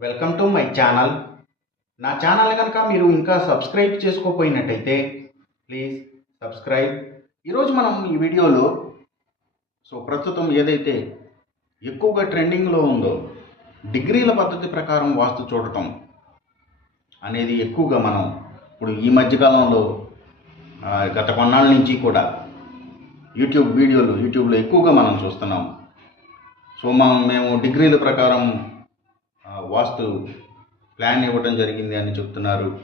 Welcome to my channel నా channel కనుక మీరు ఇంకా సబ్స్క్రైబ్ చేసుకోకపోయినట్టయితే ప్లీజ్ సబ్స్క్రైబ్ ఈరోజు మనం ఈ వీడియోలో సో ప్రస్తుతం ఏదైతే ఎక్కువగా ట్రెండింగ్లో ఉందో డిగ్రీల పద్ధతి ప్రకారం వాస్తు చూడటం అనేది ఎక్కువగా మనం ఇప్పుడు ఈ మధ్యకాలంలో గత కొన్నాళ్ళ నుంచి కూడా యూట్యూబ్ వీడియోలు యూట్యూబ్లో ఎక్కువగా మనం చూస్తున్నాం. సో మనం మేము డిగ్రీల ప్రకారం వాస్తు ప్లాన్ ఇవ్వడం జరిగింది అని చెప్తున్నారు.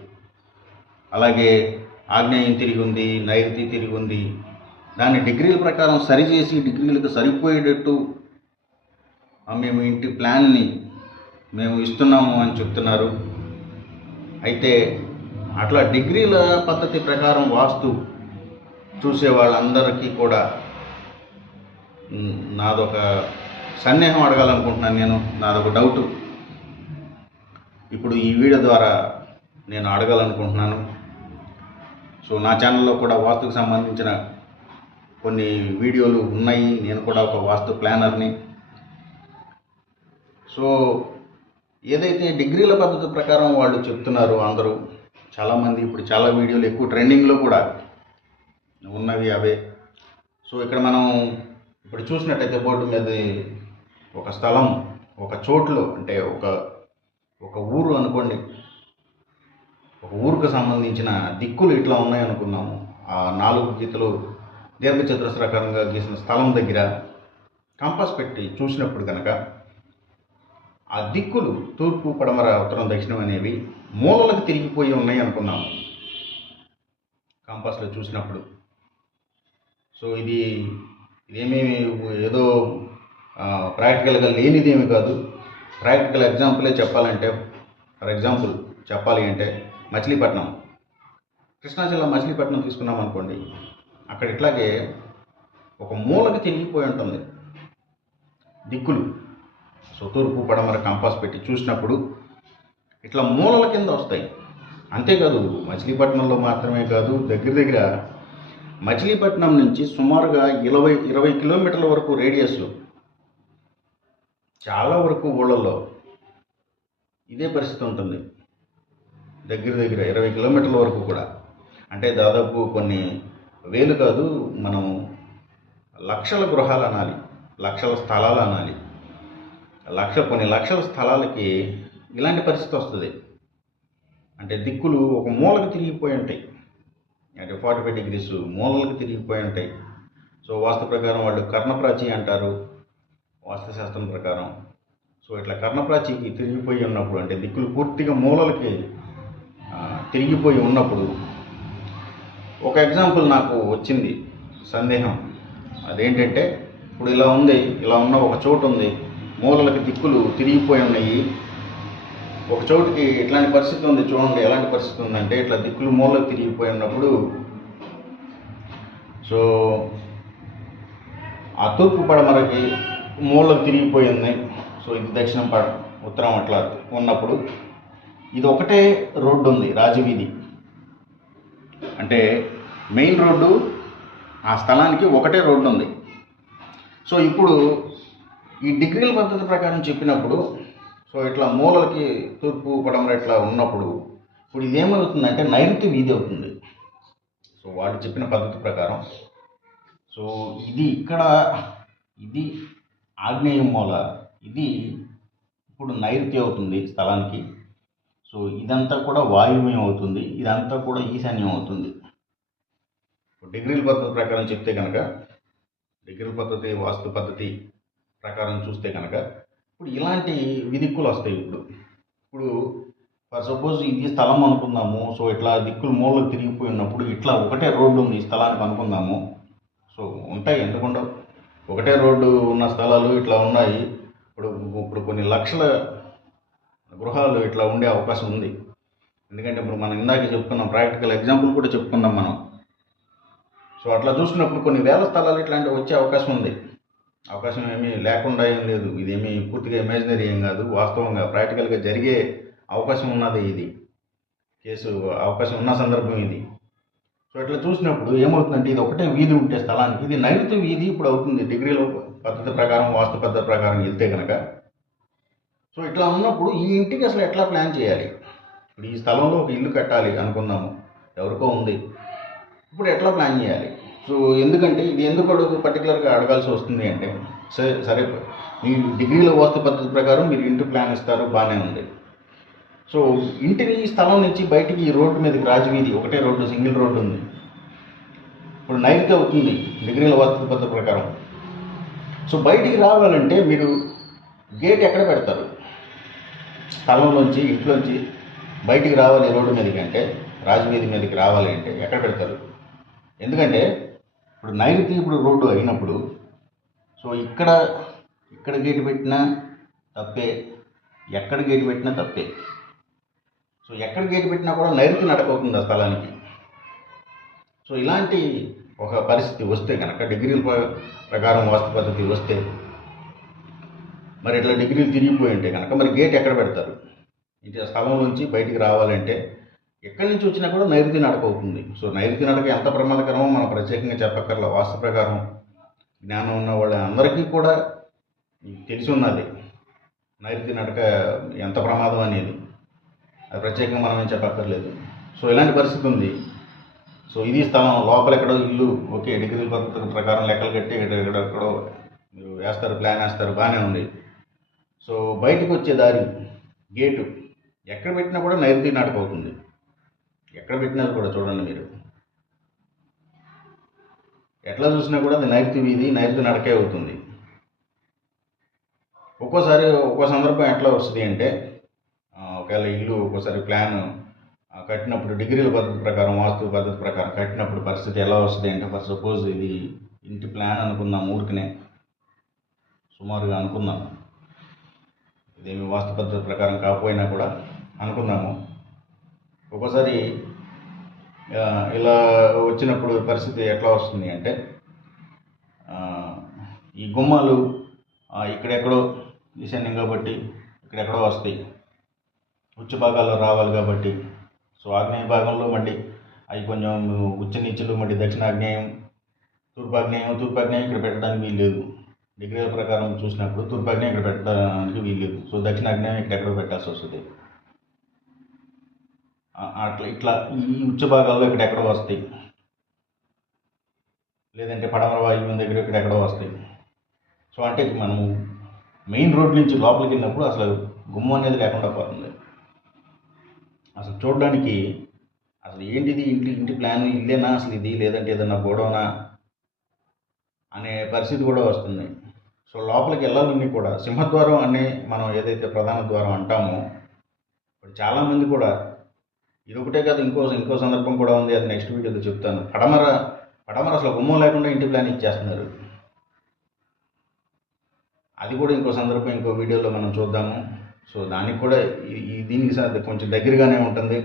అలాగే ఆగ్నేయం తిరిగి ఉంది నైరుతి తిరిగి ఉంది. దాన్ని డిగ్రీల ప్రకారం సరిచేసి డిగ్రీలకు సరిపోయేటట్టు మేము ఇంటి ప్లాన్ని మేము ఇస్తున్నాము అని చెప్తున్నారు. అయితే అట్లా డిగ్రీల పద్ధతి ప్రకారం వాస్తు చూసే వాళ్ళందరికీ కూడా నాదొక సందేహం అడగాలనుకుంటున్నాను నేను. నాదొక డౌటు. ఇప్పుడు ఈ వీడియో ద్వారా నేను అడగాలనుకుంటున్నాను. సో నా ఛానల్లో కూడా వాస్తుకు సంబంధించిన కొన్ని వీడియోలు ఉన్నాయి. నేను కూడా ఒక వాస్తు ప్లానర్ని. సో ఏదైతే డిగ్రీల పద్ధతి ప్రకారం వాళ్ళు చెప్తున్నారు అందరూ చాలామంది ఇప్పుడు చాలా వీడియోలు ఎక్కువ ట్రెండింగ్లో కూడా ఉన్నవి అవే. సో ఇక్కడ మనం ఇప్పుడు చూసినట్టయితే బోర్డు మీద ఒక స్థలం ఒక చోట్లో అంటే ఒక ఒక ఊరు అనుకోండి. ఒక ఊరుకు సంబంధించిన దిక్కులు ఇట్లా ఉన్నాయి ఆ నాలుగు గీతలు దీర్ఘచతురస్రాకారంగా గీసిన స్థలం దగ్గర కంపాస్ పెట్టి చూసినప్పుడు కనుక ఆ దిక్కులు తూర్పు పడమర ఉత్తరం దక్షిణం అనేవి మూలలకు తిరిగిపోయి ఉన్నాయి అనుకున్నాము. కంపాస్లో చూసినప్పుడు. సో ఇది ఇదేమీ ఏదో ప్రాక్టికల్గా లేనిదేమి కాదు. ప్రాక్టికల్ ఎగ్జాంపులే చెప్పాలంటే ఫర్ ఎగ్జాంపుల్ చెప్పాలి అంటే మచిలీపట్నం. కృష్ణా జిల్లా మచిలీపట్నం తీసుకున్నాం అనుకోండి అక్కడ ఇట్లాగే ఒక మూలకి తిరిగిపోయి ఉంటుంది. దిక్కులు. సో తూర్పు పడమర కంపాస్ పెట్టి చూసినప్పుడు ఇట్లా మూలల కింద వస్తాయి. అంతేకాదు మచిలీపట్నంలో మాత్రమే కాదు దగ్గర దగ్గర మచిలీపట్నం నుంచి సుమారుగా ఇరవై ఇరవై కిలోమీటర్ల వరకు రేడియస్లో చాలా వరకు ఊళ్ళల్లో ఇదే పరిస్థితి ఉంటుంది. దగ్గర దగ్గర ఇరవై కిలోమీటర్ల వరకు కూడా. అంటే దాదాపు కొన్ని వేలు కాదు మనం లక్షల గృహాలు అనాలి లక్షల స్థలాలు అనాలి. లక్ష కొన్ని లక్షల స్థలాలకి ఇలాంటి పరిస్థితి వస్తుంది. అంటే దిక్కులు ఒక మూలకు తిరిగిపోయి ఉంటాయి. అంటే ఫార్టీ ఫైవ్ డిగ్రీస్ మూలలకు తిరిగిపోయి ఉంటాయి. సో వాస్తు ప్రకారం వాళ్ళు కర్ణప్రాచి అంటారు. వాస్తుశాస్త్రం ప్రకారం. సో ఇట్లా కర్ణప్రాచికి తిరిగిపోయి ఉన్నప్పుడు అంటే దిక్కులు పూర్తిగా మూలలకి తిరిగిపోయి ఉన్నప్పుడు ఒక ఎగ్జాంపుల్ నాకు వచ్చింది సందేహం. అదేంటంటే ఇప్పుడు ఇలా ఉంది ఇలా ఉన్న ఒక చోటు ఉంది మూలలకి దిక్కులు తిరిగిపోయి ఉన్నాయి. ఒక చోటుకి ఇట్లాంటి పరిస్థితి ఉంది చూడండి ఎలాంటి పరిస్థితి ఉందంటే ఇట్లా దిక్కులు మూలలకు తిరిగిపోయి ఉన్నప్పుడు సో ఆ తూర్పు పడమరకి మూలకు తిరిగిపోయి ఉన్నాయి. సో ఇది దక్షిణం పడ ఉత్తరం అట్లా ఉన్నప్పుడు ఇది ఒకటే రోడ్డు ఉంది రాజవీధి. అంటే మెయిన్ రోడ్డు ఆ స్థలానికి ఒకటే రోడ్డు ఉంది. సో ఇప్పుడు ఈ డిగ్రీల పద్ధతి ప్రకారం చెప్పినప్పుడు సో ఇట్లా మూలలకి తూర్పు పడమర ఇట్లా ఉన్నప్పుడు ఇప్పుడు ఇదేమవుతుందంటే నైరుతి వీధి అవుతుంది. సో వాళ్ళు చెప్పిన పద్ధతి ప్రకారం. సో ఇది ఇక్కడ ఇది ఆగ్నేయం మూల. ఇది ఇప్పుడు నైరుతి అవుతుంది స్థలానికి. సో ఇదంతా కూడా వాయువ్యం అవుతుంది. ఇదంతా కూడా ఈశాన్యం అవుతుంది. డిగ్రీల పద్ధతి ప్రకారం చెప్తే కనుక డిగ్రీల పద్ధతి వాస్తు పద్ధతి ప్రకారం చూస్తే కనుక ఇప్పుడు ఇలాంటి విదిక్కులు వస్తాయి ఇప్పుడు. ఇప్పుడు ఫర్ సపోజ్ ఇది స్థలం అనుకుందాము. సో ఇట్లా దిక్కులు మూలలు తిరిగిపోయి ఉన్నప్పుడు ఇట్లా ఒకటే రోడ్డు ఉంది ఈ స్థలానికి అనుకుందాము సో ఉంటాయి ఎందుకుండా ఒకటే రోడ్డు ఉన్న స్థలాలు ఇట్లా ఉన్నాయి. ఇప్పుడు ఇప్పుడు కొన్ని లక్షల గృహాలు ఇట్లా ఉండే అవకాశం ఉంది. ఎందుకంటే ఇప్పుడు మనం ఇందాక చెప్పుకున్నాం ప్రాక్టికల్ ఎగ్జాంపుల్ కూడా చెప్పుకున్నాం మనం. సో అట్లా చూసినప్పుడు కొన్ని వేల స్థలాలు ఇట్లాంటివి వచ్చే అవకాశం ఉంది. అవకాశం ఏమీ లేకుండా ఏం లేదు. ఇదేమీ పూర్తిగా ఇమాజినరీ ఏం కాదు. వాస్తవంగా ప్రాక్టికల్గా జరిగే అవకాశం ఉన్నది ఇది. కేసు అవకాశం ఉన్న సందర్భం ఇది. సో ఇట్లా చూసినప్పుడు ఏమవుతుందంటే ఇది ఒకటే వీధి ఉంటే స్థలానికి ఇది నైరుతి వీధి ఇప్పుడు అవుతుంది. డిగ్రీలో పద్ధతి ప్రకారం వాస్తు పద్ధతి ప్రకారం వెళ్తే కనుక సో ఇట్లా ఉన్నప్పుడు ఈ ఇంటికి అసలు ఎట్లా ప్లాన్ చేయాలి? ఇప్పుడు ఈ స్థలంలో ఒక ఇల్లు కట్టాలి అనుకున్నాము ఎవరికో ఉంది. ఇప్పుడు ఎట్లా ప్లాన్ చేయాలి? సో ఎందుకంటే ఇది ఎందుకు అడుగు పర్టికులర్గా అడగాల్సి వస్తుంది అంటే సరే సరే మీ డిగ్రీల వాస్తు పద్ధతి ప్రకారం మీరు ఇంటి ప్లాన్ ఇస్తారు బాగానే ఉంది. సో ఇంటిని ఈ స్థలం నుంచి బయటికి ఈ రోడ్డు మీదకి రాజవీధి ఒకటే రోడ్డు సింగిల్ రోడ్డు ఉంది. ఇప్పుడు నైన్త్ అవుతుంది డిగ్రీల వాస్తు పద్ధతి ప్రకారం. సో బయటికి రావాలంటే మీరు గేట్ ఎక్కడ పెడతారు? స్థలంలోంచి ఇంట్లోంచి బయటికి రావాలి రోడ్డు మీదకి అంటే రాజవీధి మీదకి రావాలి అంటే ఎక్కడ పెడతారు? ఎందుకంటే ఇప్పుడు నైరుతి ఇప్పుడు రోడ్డు అయినప్పుడు సో ఇక్కడ ఇక్కడ గేటు పెట్టినా తప్పే ఎక్కడ గేటు పెట్టినా తప్పే. సో ఎక్కడ గేటు పెట్టినా కూడా నైరుతి నడకవుతుంది ఆ స్థలానికి. సో ఇలాంటి ఒక పరిస్థితి వస్తే కనుక డిగ్రీల ప్ర- ప్రకారం వాస్తు పద్ధతి వస్తే మరి ఇట్లా డిగ్రీలు తిరిగిపోయి ఉంటే కనుక మరి గేట్ ఎక్కడ పెడతారు? ఇంటి స్థలం నుంచి బయటికి రావాలంటే ఎక్కడి నుంచి వచ్చినా కూడా నైరుతి నడక అవుతుంది సో నైరుతి నడక ఎంత ప్రమాదకరమో మనం ప్రత్యేకంగా చెప్పక్కర్ల. వాస్తు ప్రకారం జ్ఞానం ఉన్న వాళ్ళ అందరికీ కూడా తెలిసి ఉన్నది. నైరుతి నడక ఎంత ప్రమాదం అనేది. అది ప్రత్యేకంగా మనం ఏం చెప్పక్కర్లేదు. సో ఇలాంటి పరిస్థితి ఉంది. సో ఇది స్థలం లోపల ఎక్కడో ఇల్లు ఓకే డిగ్రీ పద్ధతి ప్రకారం లెక్కలు కట్టి ఇక్కడ ఎక్కడో మీరు వేస్తారు ప్లాన్ వేస్తారు బాగానే ఉంది. సో బయటకు వచ్చే దారి గేటు ఎక్కడ పెట్టినా కూడా నైరుతి నాటకం అవుతుంది. ఎక్కడ పెట్టినా కూడా చూడండి మీరు. ఎట్లా చూసినా కూడా అది నైరుతి వీధి నైరుతి నడకే అవుతుంది. ఒక్కోసారి ఒక్కో సందర్భం ఎట్లా వస్తుంది అంటే ఒకవేళ ఇల్లు ఒక్కోసారి ప్లాన్ కట్టినప్పుడు డిగ్రీల పద్ధతి ప్రకారం వాస్తు పద్ధతి ప్రకారం కట్టినప్పుడు పరిస్థితి ఎలా వస్తుంది అంటే ఫర్ సపోజ్ ఇది ఇంటి ప్లాన్ అనుకుందాం ఊరికనే సుమారుగా అనుకుందాం. ఇదేమి వాస్తు పద్ధతి ప్రకారం కాకపోయినా కూడా అనుకుందాము. ఒక్కోసారి ఇలా వచ్చినప్పుడు పరిస్థితి ఎట్లా వస్తుంది అంటే ఈ గుమ్మాలు ఇక్కడెక్కడో ఈశాన్యం కాబట్టి ఇక్కడెక్కడో వస్తాయి. ఉచ్చు భాగాల్లో రావాలి కాబట్టి. సో ఆగ్నేయ భాగంలో మళ్ళీ అవి కొంచెం ఉచ్చ నీచులు మళ్ళీ దక్షిణాగ్నేయం తూర్పాగ్నేయం తూర్పాగ్నేయం ఇక్కడ పెట్టడానికి వీలు లేదు డిగ్రీల ప్రకారం చూసినప్పుడు తూర్పాగ్నేయం ఇక్కడ పెట్టడానికి వీలు లేదు సో దక్షిణాగ్నేయం ఇక్కడెక్కడో పెట్టాల్సి వస్తుంది? అట్లా ఇట్లా ఈ ఉచ్చ భాగాల్లో ఇక్కడెక్కడో వస్తాయి. లేదంటే పడమర వాయువ్యం దగ్గర ఇక్కడెక్కడో వస్తాయి. సో అంటే మనము మెయిన్ రోడ్ నుంచి లోపలికి వెళ్ళినప్పుడు అసలు గుమ్మం అనేది లేకుండా పోతుంది. అసలు చూడడానికి అసలు ఏంటిది ఇంటి ఇంటి ప్లాన్ ఇల్లేనా? అసలు ఇది లేదంటే ఏదన్నా గొడవనా? అనే పరిస్థితి కూడా వస్తుంది. సో లోపలికి వెళ్ళాలని కూడా సింహద్వారం అనే మనం ఏదైతే ప్రధాన ద్వారం అంటామో ఇప్పుడు చాలామంది కూడా ఇది ఒకటే కాదు ఇంకో ఇంకో సందర్భం కూడా ఉంది. అది నెక్స్ట్ వీడియోలో చెప్తాను. పడమర పడమర అసలు గుమ్మం లేకుండా ఇంటి ప్లాన్ ఇచ్చేస్తున్నారు. అది కూడా ఇంకో సందర్భం ఇంకో వీడియోలో మనం చూద్దాము. సో దానికి కూడా ఈ దీనికి సార్ కొంచెం దగ్గరగానే ఉంటుంది.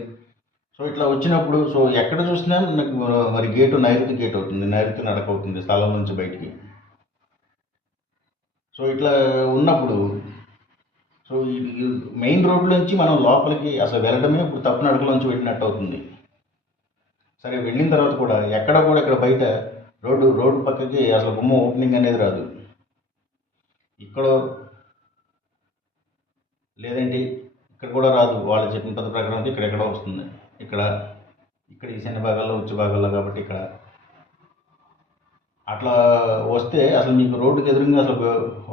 సో ఇట్లా వచ్చినప్పుడు సో ఎక్కడ చూసినా నాకు మరి గేటు నైరుతి గేట్ అవుతుంది నైరుతి నడక అవుతుంది స్థలం నుంచి బయటికి. సో ఇట్లా ఉన్నప్పుడు సో ఈ మెయిన్ రోడ్ నుంచి మనం లోపలికి అసలు వెళ్ళడమే ఇప్పుడు తప్పు నడకలోంచి వెళ్ళినట్టు అవుతుంది. సరే వెళ్ళిన తర్వాత కూడా ఎక్కడ కూడా ఇక్కడ బయట రోడ్డు రోడ్డు పక్కకి అసలు గుమ్మ ఓపెనింగ్ అనేది రాదు. ఇక్కడ లేదంటే ఇక్కడ కూడా రాదు. వాళ్ళు చెప్పిన పద్ధతి ప్రకారం అయితే ఇక్కడ ఎక్కడో వస్తుంది. ఇక్కడ ఇక్కడ ఈశాన్య భాగాల్లో ఉచ్చ భాగాల్లో కాబట్టి ఇక్కడ. అట్లా వస్తే అసలు మీకు రోడ్డుకి ఎదురుగా అసలు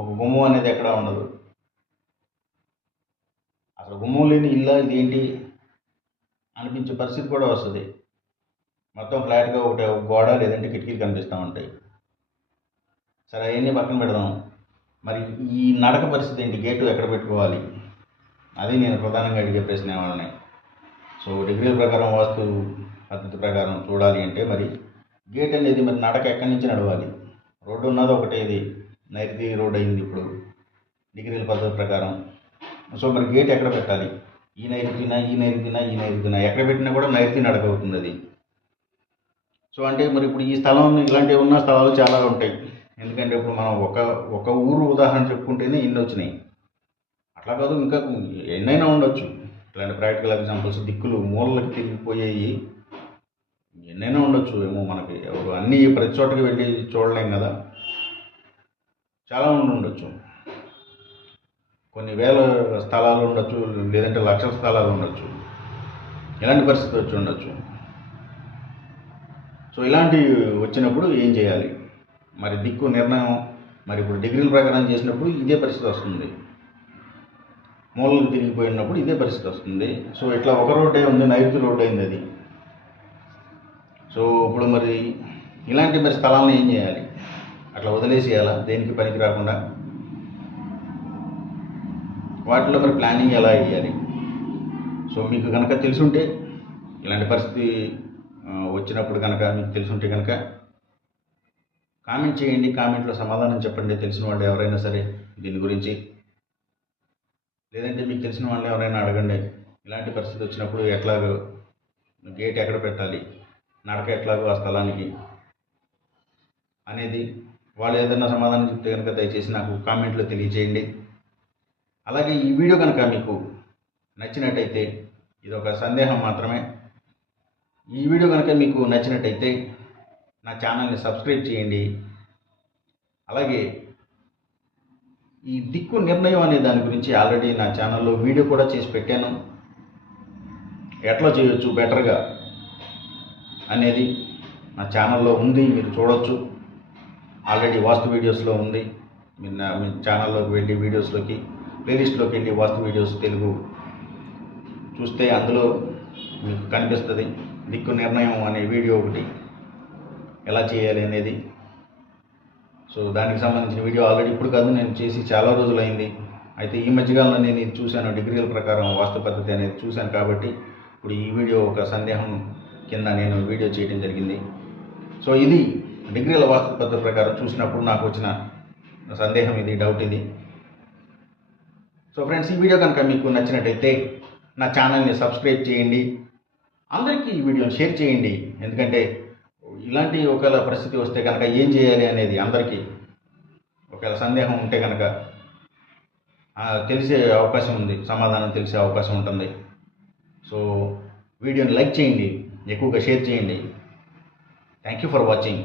ఒక గుమ్మం అనేది ఎక్కడ ఉండదు. అసలు గుమ్మం లేని ఇల్లా ఇదేంటి అనిపించే పరిస్థితి కూడా వస్తుంది. మొత్తం ఫ్లాట్గా ఒకటి ఒక గోడ లేదంటే కిటికీలు కనిపిస్తూ ఉంటాయి. సరే అవన్నీ పక్కన పెడదాం. మరి ఈ నడక పరిస్థితి ఏంటి? గేటు ఎక్కడ పెట్టుకోవాలి? అది నేను ప్రధానంగా అడిగే ప్రశ్న ఏమన్నాయి సో డిగ్రీల ప్రకారం వాస్తు పద్ధతి ప్రకారం చూడాలి అంటే మరి గేట్ అనేది మరి నడక ఎక్కడి నుంచి నడవాలి? రోడ్డు ఉన్నది ఒకటే ఇది. నైరుతి రోడ్ అయింది ఇప్పుడు. డిగ్రీల పద్ధతి ప్రకారం. సో మరి గేట్ ఎక్కడ పెట్టాలి? ఈ నైరుతిన ఈ నైరుతిన ఈ నైరుతిన? ఎక్కడ పెట్టినా కూడా నైరుతి నడక అవుతుంది అది. సో అంటే మరి ఇప్పుడు ఈ స్థలం ఇలాంటివి ఉన్న స్థలాలు చాలా ఉంటాయి. ఎందుకంటే ఇప్పుడు మనం ఒక ఒక ఊరు ఉదాహరణ చెప్పుకుంటేనే ఇన్ని వచ్చినాయి. అట్లా కాదు ఇంకా ఎన్నైనా ఉండొచ్చు. ఇట్లాంటి ప్రాక్టికల్ ఎగ్జాంపుల్స్ దిక్కులు మూలలకు తిరిగిపోయాయి. ఎన్నైనా ఉండొచ్చు ఏమో మనకి ఎవరు అన్నీ ప్రతి చోటకి వెళ్ళి చూడలేం కదా. చాలా ఉండి ఉండొచ్చు. కొన్ని వేల స్థలాలు ఉండొచ్చు లేదంటే లక్షల స్థలాలు ఉండొచ్చు. ఇలాంటి పరిస్థితి వచ్చి ఉండొచ్చు. సో ఇలాంటి వచ్చినప్పుడు ఏం చేయాలి? మరి దిక్కు నిర్ణయం మరి ఇప్పుడు డిగ్రీల ప్రకారం చేసినప్పుడు ఇదే పరిస్థితి వస్తుంది. మూలలు తిరిగిపోయినప్పుడు ఇదే పరిస్థితి వస్తుంది. సో ఇట్లా ఒక రోడ్డే ఉంది నైరుతి రోడ్డు అయింది అది. సో ఇప్పుడు మరి ఇలాంటి మరి స్థలాలను ఏం చేయాలి? అట్లా వదిలేసేయాలా? దేనికి పనికి రాకుండా? వాటిలో మరి ప్లానింగ్ ఎలా వేయాలి సో మీకు కనుక తెలుసుంటే ఇలాంటి పరిస్థితి వచ్చినప్పుడు కనుక మీకు తెలుసుంటే కనుక కామెంట్ చేయండి. కామెంట్లో సమాధానం చెప్పండి. తెలిసిన వాళ్ళు ఎవరైనా సరే దీని గురించి లేదంటే మీకు తెలిసిన వాళ్ళు ఎవరైనా అడగండి. ఇలాంటి పరిస్థితి వచ్చినప్పుడు ఎట్లాగో గేట్ ఎక్కడ పెట్టాలి? నడక ఎట్లాగో ఆ స్థలానికి? అనేది వాళ్ళు ఏదైనా సమాధానం చెప్తే కనుక దయచేసి నాకు కామెంట్లో తెలియజేయండి. అలాగే ఈ వీడియో కనుక మీకు నచ్చినట్టయితే ఇది ఒక సందేహం మాత్రమే. ఈ వీడియో కనుక మీకు నచ్చినట్టయితే నా ఛానల్ని సబ్స్క్రైబ్ చేయండి. అలాగే ఈ దిక్కు నిర్ణయం అనే దాని గురించి ఆల్రెడీ నా ఛానల్లో వీడియో కూడా చేసి పెట్టాను. ఎట్లా చేయొచ్చు బెటర్గా అనేది నా ఛానల్లో ఉంది మీరు చూడొచ్చు. ఆల్రెడీ వాస్తు వీడియోస్లో ఉంది. మీరు మీ ఛానల్లోకి వెళ్ళి వీడియోస్లోకి ప్లేలిస్ట్లోకి వెళ్ళి వాస్తు వీడియోస్ తెలుగు చూస్తే అందులో మీకు కనిపిస్తుంది. దిక్కు నిర్ణయం అనే వీడియో ఒకటి ఎలా చేయాలి అనేది. సో దానికి సంబంధించిన వీడియో ఆల్రెడీ ఇప్పుడు కాదు నేను చేసి చాలా రోజులైంది. అయితే ఈ మధ్యకాలంలో నేను ఇది చూశాను డిగ్రీల ప్రకారం వాస్తు పద్ధతి అనేది చూశాను కాబట్టి ఇప్పుడు ఈ వీడియో ఒక సందేహం కింద నేను వీడియో చేయడం జరిగింది. సో ఇది డిగ్రీల వాస్తు పద్ధతి ప్రకారం చూసినప్పుడు నాకు వచ్చిన సందేహం ఇది డౌట్ ఇది. సో ఫ్రెండ్స్ ఈ వీడియో కనుక మీకు నచ్చినట్టయితే నా ఛానల్ని సబ్స్క్రైబ్ చేయండి. అందరికీ ఈ వీడియోని షేర్ చేయండి. ఎందుకంటే ఇలాంటి ఒకవేళ పరిస్థితి వస్తే కనుక ఏం చేయాలి అనేది అందరికీ ఒకవేళ సందేహం ఉంటే కనుక తెలిసే అవకాశం ఉంది సమాధానం తెలిసే అవకాశం ఉంటుంది. సో వీడియోని లైక్ చేయండి ఎక్కువగా షేర్ చేయండి. Thank you for watching